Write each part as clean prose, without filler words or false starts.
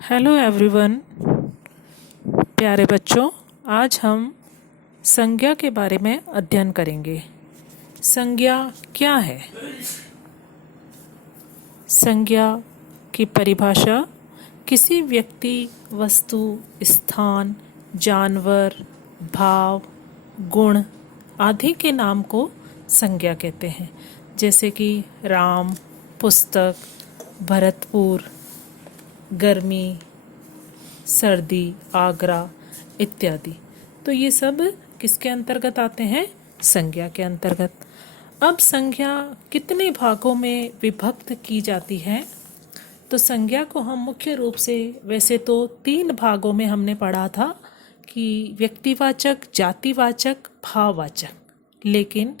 Hello everyone. प्यारे बच्चों, आज हम संज्ञा के बारे में अध्ययन करेंगे। संज्ञा क्या है? संज्ञा की परिभाषा किसी व्यक्ति, वस्तु, स्थान, जानवर, भाव, गुण आदि के नाम को संज्ञा कहते हैं। जैसे कि राम, पुस्तक, भरतपुर, गर्मी, सर्दी, आगरा इत्यादि। तो ये सब किसके अंतर्गत आते हैं? संज्ञा के अंतर्गत। अब संज्ञा कितने भागों में विभक्त की जाती है? तो संज्ञा को हम मुख्य रूप से वैसे तो 3 भागों में हमने पढ़ा था कि व्यक्तिवाचक, जातिवाचक, भाववाचक, लेकिन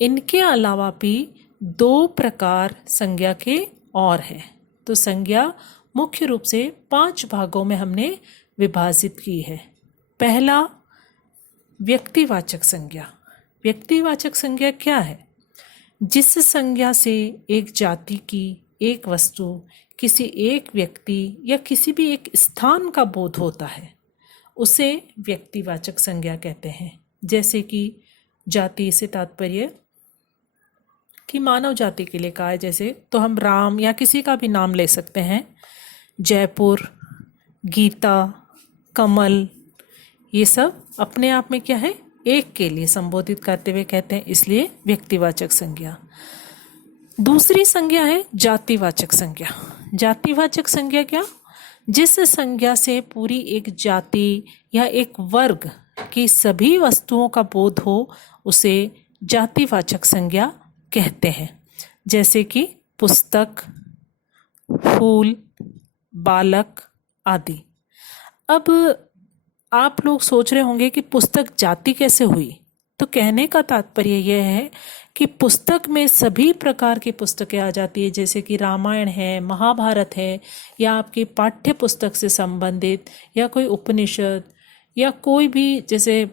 इनके अलावा भी 2 प्रकार संज्ञा के और हैं। तो संज्ञा मुख्य रूप से 5 भागों में हमने विभाजित की है। पहला, व्यक्तिवाचक संज्ञा। व्यक्तिवाचक संज्ञा क्या है? जिस संज्ञा से एक जाति की, एक वस्तु, किसी एक व्यक्ति या किसी भी एक स्थान का बोध होता है, उसे व्यक्तिवाचक संज्ञा कहते हैं। जैसे कि जाति से तात्पर्य कि मानव जाति के लिए कहा है, जैसे तो हम राम या किसी का भी नाम ले सकते हैं। जयपुर, गीता, कमल, ये सब अपने आप में क्या है? एक के लिए संबोधित करते हुए कहते हैं, इसलिए व्यक्तिवाचक संज्ञा। दूसरी संज्ञा है जातिवाचक संज्ञा। जातिवाचक संज्ञा क्या? जिस संज्ञा से पूरी एक जाति या एक वर्ग की सभी वस्तुओं का बोध हो, उसे जातिवाचक संज्ञा कहते हैं। जैसे कि पुस्तक, फूल, बालक आदि। अब आप लोग सोच रहे होंगे कि पुस्तक जाति कैसे हुई? तो कहने का तात्पर्य यह है कि पुस्तक में सभी प्रकार की पुस्तकें आ जाती है, जैसे कि रामायण है, महाभारत है, या आपकी पाठ्य पुस्तक से संबंधित, या कोई उपनिषद, या कोई भी जैसे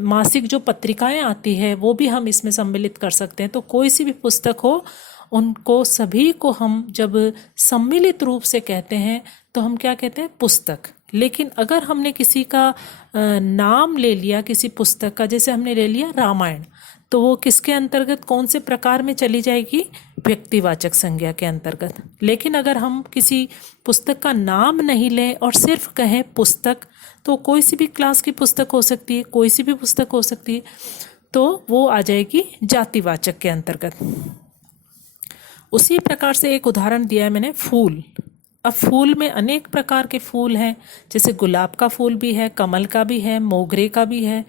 मासिक जो पत्रिकाएं आती है वो भी हम इसमें सम्मिलित कर सकते हैं। तो कोई सी भी पुस्तक हो, उनको सभी को हम जब सम्मिलित रूप से कहते हैं तो हम क्या कहते हैं? पुस्तक। लेकिन अगर हमने किसी का नाम ले लिया किसी पुस्तक का, जैसे हमने ले लिया रामायण, तो वो किसके अंतर्गत, कौन से प्रकार में चली जाएगी? व्यक्तिवाचक संज्ञा के अंतर्गत। लेकिन अगर हम किसी पुस्तक का नाम नहीं लें और सिर्फ कहें पुस्तक, तो कोई सी भी क्लास की पुस्तक हो सकती है, कोई सी भी पुस्तक हो सकती है, तो वो आ जाएगी जातिवाचक के अंतर्गत। उसी प्रकार से एक उदाहरण दिया है मैंने, फूल। अब फूल में अनेक प्रकार के फूल हैं, जैसे गुलाब का फूल भी है, कमल का भी है, मोगरे का भी है,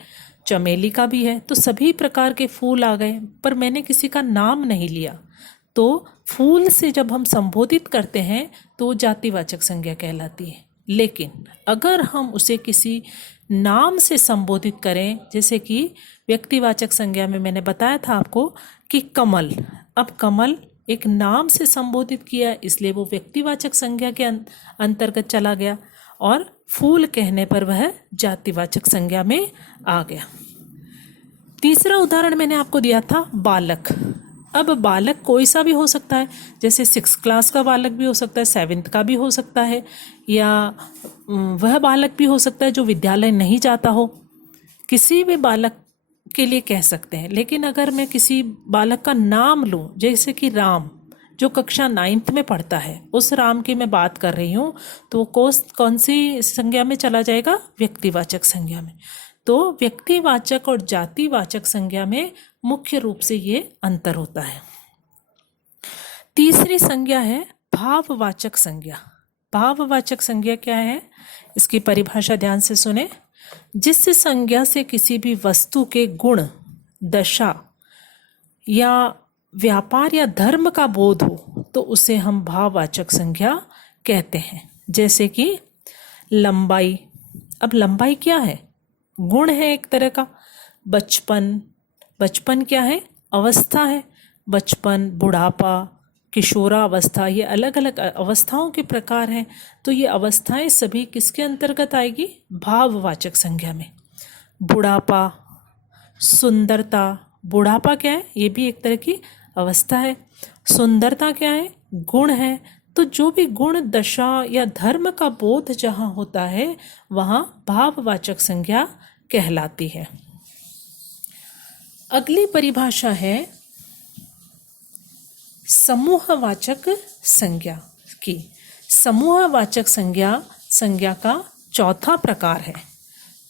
चमेली का भी है। तो सभी प्रकार के फूल आ गए, पर मैंने किसी का नाम नहीं लिया। तो फूल से जब हम संबोधित करते हैं तो जातिवाचक संज्ञा कहलाती है। लेकिन अगर हम उसे किसी नाम से संबोधित करें, जैसे कि व्यक्तिवाचक संज्ञा में मैंने बताया था आपको कि कमल, अब कमल एक नाम से संबोधित किया, इसलिए वो व्यक्तिवाचक संज्ञा के अंतर्गत चला गया, और फूल कहने पर वह जातिवाचक संज्ञा में आ गया। तीसरा उदाहरण मैंने आपको दिया था बालक। अब बालक कोई सा भी हो सकता है, जैसे 6 क्लास का बालक भी हो सकता है, 7th का भी हो सकता है, या वह बालक भी हो सकता है जो विद्यालय नहीं जाता हो। किसी भी बालक के लिए कह सकते हैं। लेकिन अगर मैं किसी बालक का नाम लूं, जैसे कि राम, जो कक्षा 9th में पढ़ता है, उस राम की मैं बात कर रही हूँ, तो कौन सी संज्ञा में चला जाएगा? व्यक्तिवाचक संज्ञा में। तो व्यक्तिवाचक और जातिवाचक संज्ञा में मुख्य रूप से ये अंतर होता है। तीसरी संज्ञा है भाववाचक संज्ञा। भाववाचक संज्ञा क्या है? इसकी परिभाषा ध्यान से सुने। जिस संज्ञा से किसी भी वस्तु के गुण, दशा या व्यापार या धर्म का बोध हो, तो उसे हम भाववाचक संज्ञा कहते हैं। जैसे कि लंबाई। अब लंबाई क्या है? गुण है एक तरह का। बचपन, बचपन क्या है? अवस्था है। बचपन, बुढ़ापा, किशोरावस्था, ये अलग अलग अवस्थाओं के प्रकार हैं। तो ये अवस्थाएं सभी किसके अंतर्गत आएगी? भाववाचक संज्ञा में। बुढ़ापा, सुंदरता। बुढ़ापा क्या है? ये भी एक तरह की अवस्था है। सुंदरता क्या है? गुण है। तो जो भी गुण, दशा या धर्म का बोध जहाँ होता है वहाँ भाववाचक संज्ञा कहलाती है। अगली परिभाषा है समूहवाचक संज्ञा की। समूहवाचक संज्ञा का चौथा प्रकार है।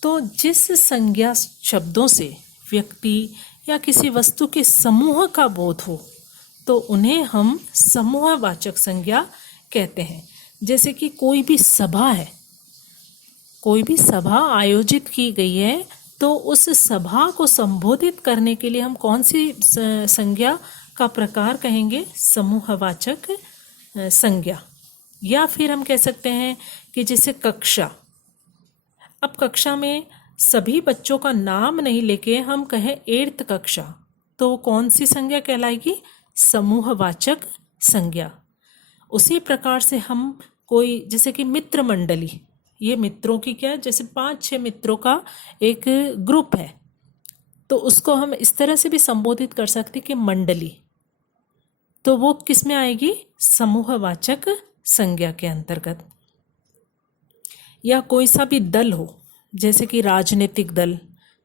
तो जिस संज्ञा शब्दों से व्यक्ति या किसी वस्तु के समूह का बोध हो तो उन्हें हम समूहवाचक संज्ञा कहते हैं। जैसे कि कोई भी सभा है, कोई भी सभा आयोजित की गई है तो उस सभा को संबोधित करने के लिए हम कौन सी संज्ञा का प्रकार कहेंगे? समूहवाचक संज्ञा। या फिर हम कह सकते हैं कि जैसे कक्षा, अब कक्षा में सभी बच्चों का नाम नहीं लेके हम कहें 8th कक्षा, तो कौन सी संज्ञा कहलाएगी? समूहवाचक संज्ञा। उसी प्रकार से हम कोई, जैसे कि मित्र मंडली, ये मित्रों की क्या है, जैसे 5-6 मित्रों का एक ग्रुप है तो उसको हम इस तरह से भी संबोधित कर सकते कि मंडली, तो वो किस में आएगी? समूहवाचक संज्ञा के अंतर्गत। या कोई सा भी दल हो, जैसे कि राजनीतिक दल,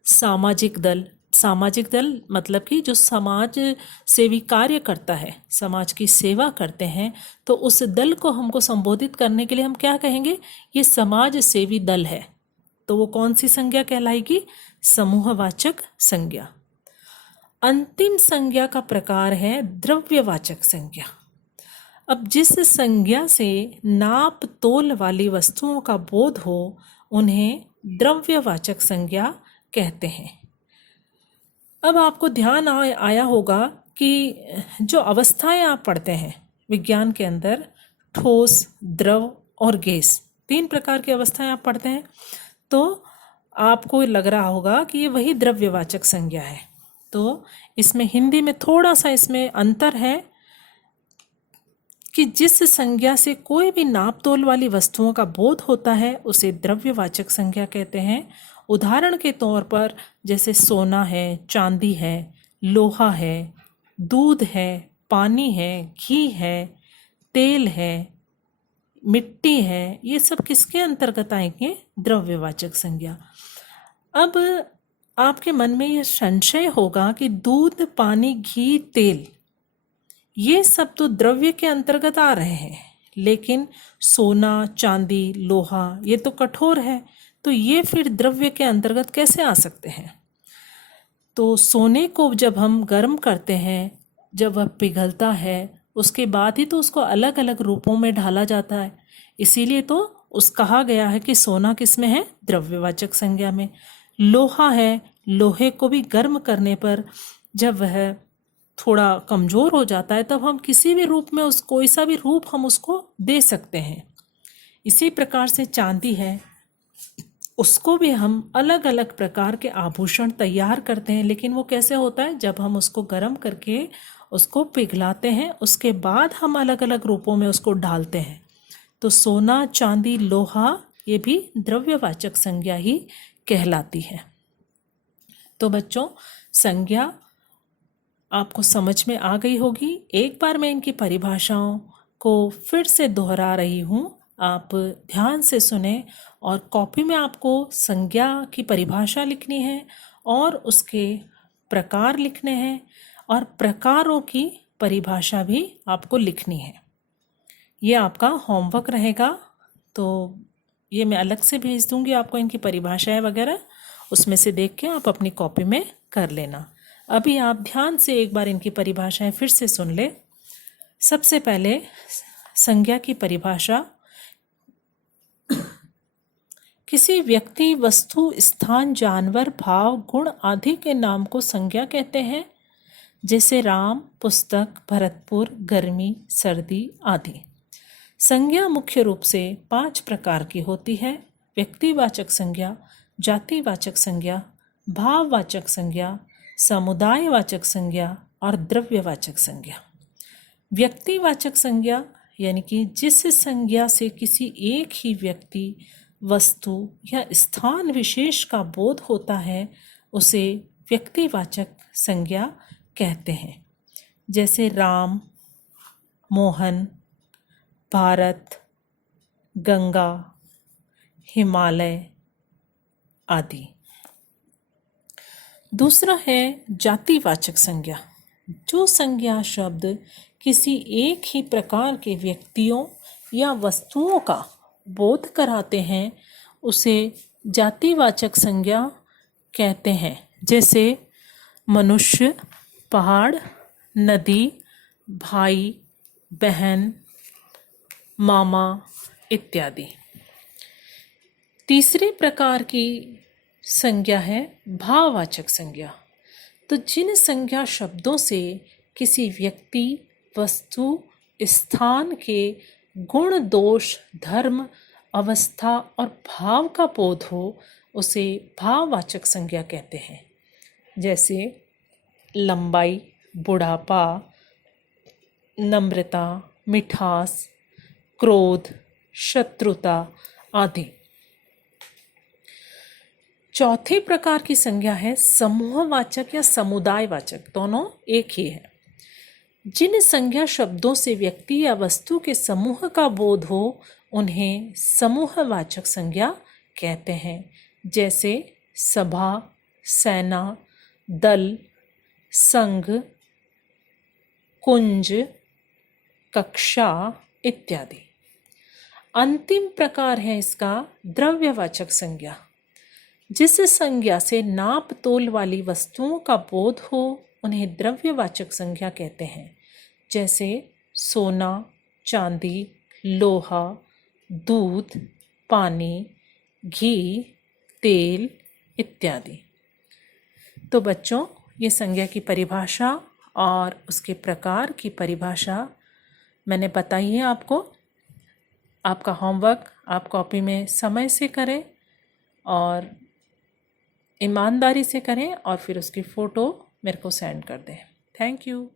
सामाजिक दल। सामाजिक दल मतलब कि जो समाज सेवी कार्य करता है, समाज की सेवा करते हैं, तो उस दल को हमको संबोधित करने के लिए हम क्या कहेंगे? ये समाज सेवी दल है, तो वो कौन सी संज्ञा कहलाएगी? समूहवाचक संज्ञा। अंतिम संज्ञा का प्रकार है द्रव्यवाचक संज्ञा। अब जिस संज्ञा से नाप तोल वाली वस्तुओं का बोध हो उन्हें द्रव्यवाचक संज्ञा कहते हैं। अब आपको ध्यान आया होगा कि जो अवस्थाएं आप पढ़ते हैं विज्ञान के अंदर, ठोस, द्रव और गैस, 3 प्रकार की अवस्थाएं आप पढ़ते हैं, तो आपको लग रहा होगा कि ये वही द्रव्यवाचक संज्ञा है। तो इसमें हिंदी में थोड़ा सा इसमें अंतर है कि जिस संज्ञा से कोई भी नाप तोल वाली वस्तुओं का बोध होता है उसे द्रव्यवाचक संज्ञा कहते हैं। उदाहरण के तौर पर जैसे सोना है, चांदी है, लोहा है, दूध है, पानी है, घी है, तेल है, मिट्टी है, ये सब किसके अंतर्गत आएंगे? द्रव्यवाचक संज्ञा। अब आपके मन में यह संशय होगा कि दूध, पानी, घी, तेल ये सब तो द्रव्य के अंतर्गत आ रहे हैं, लेकिन सोना, चांदी, लोहा ये तो कठोर है, तो ये फिर द्रव्य के अंतर्गत कैसे आ सकते हैं? तो सोने को जब हम गर्म करते हैं, जब वह पिघलता है, उसके बाद ही तो उसको अलग अलग रूपों में ढाला जाता है। इसीलिए तो कहा गया है कि सोना किस में है? द्रव्यवाचक संज्ञा में। लोहा है, लोहे को भी गर्म करने पर जब वह थोड़ा कमज़ोर हो जाता है तब हम किसी भी रूप में कोई सा भी रूप हम उसको दे सकते हैं। इसी प्रकार से चांदी है, उसको भी हम अलग अलग प्रकार के आभूषण तैयार करते हैं, लेकिन वो कैसे होता है? जब हम उसको गर्म करके उसको पिघलाते हैं, उसके बाद हम अलग अलग रूपों में उसको ढालते हैं। तो सोना, चांदी, लोहा ये भी द्रव्यवाचक संज्ञा ही कहलाती है। तो बच्चों, संज्ञा आपको समझ में आ गई होगी। एक बार मैं इनकी परिभाषाओं को फिर से दोहरा रही हूँ, आप ध्यान से सुने और कॉपी में आपको संज्ञा की परिभाषा लिखनी है और उसके प्रकार लिखने हैं और प्रकारों की परिभाषा भी आपको लिखनी है। ये आपका होमवर्क रहेगा, तो ये मैं अलग से भेज दूँगी आपको इनकी परिभाषाएं वगैरह, उसमें से देख के आप अपनी कॉपी में कर लेना। अभी आप ध्यान से एक बार इनकी परिभाषाएं फिर से सुन ले। सबसे पहले संज्ञा की परिभाषा, किसी व्यक्ति, वस्तु, स्थान, जानवर, भाव, गुण आदि के नाम को संज्ञा कहते हैं, जैसे राम, पुस्तक, भरतपुर, गर्मी, सर्दी आदि। संज्ञा मुख्य रूप से 5 प्रकार की होती है: व्यक्तिवाचक संज्ञा, जातिवाचक संज्ञा, भाववाचक संज्ञा, समुदायवाचक संज्ञा और द्रव्यवाचक संज्ञा। व्यक्तिवाचक संज्ञा यानी कि जिस संज्ञा से किसी एक ही व्यक्ति, वस्तु या स्थान विशेष का बोध होता है उसे व्यक्तिवाचक संज्ञा कहते हैं। जैसे राम, मोहन, भारत, गंगा, हिमालय आदि। दूसरा है जातिवाचक संज्ञा। जो संज्ञा शब्द किसी एक ही प्रकार के व्यक्तियों या वस्तुओं का बोध कराते हैं उसे जातिवाचक संज्ञा कहते हैं। जैसे मनुष्य, पहाड़, नदी, भाई, बहन, मामा इत्यादि। तीसरे प्रकार की संज्ञा है भाववाचक संज्ञा। तो जिन संज्ञा शब्दों से किसी व्यक्ति, वस्तु, स्थान के गुण, दोष, धर्म, अवस्था और भाव का बोध हो उसे भाववाचक संज्ञा कहते हैं। जैसे लंबाई, बुढ़ापा, नम्रता, मिठास, क्रोध, शत्रुता आदि। चौथे प्रकार की संज्ञा है समूहवाचक या समुदायवाचक, दोनों एक ही है। जिन संज्ञा शब्दों से व्यक्ति या वस्तु के समूह का बोध हो उन्हें समूहवाचक संज्ञा कहते हैं। जैसे सभा, सेना, दल, संघ, कुंज, कक्षा इत्यादि। अंतिम प्रकार है इसका द्रव्यवाचक संज्ञा। जिस संज्ञा से नाप तोल वाली वस्तुओं का बोध हो उन्हें द्रव्यवाचक संज्ञा कहते हैं। जैसे सोना, चांदी, लोहा, दूध, पानी, घी, तेल इत्यादि। तो बच्चों, ये संज्ञा की परिभाषा और उसके प्रकार की परिभाषा मैंने बताई है आपको। आपका होमवर्क आप कॉपी में समय से करें और ईमानदारी से करें और फिर उसकी फ़ोटो मेरे को सेंड कर दें। Thank you.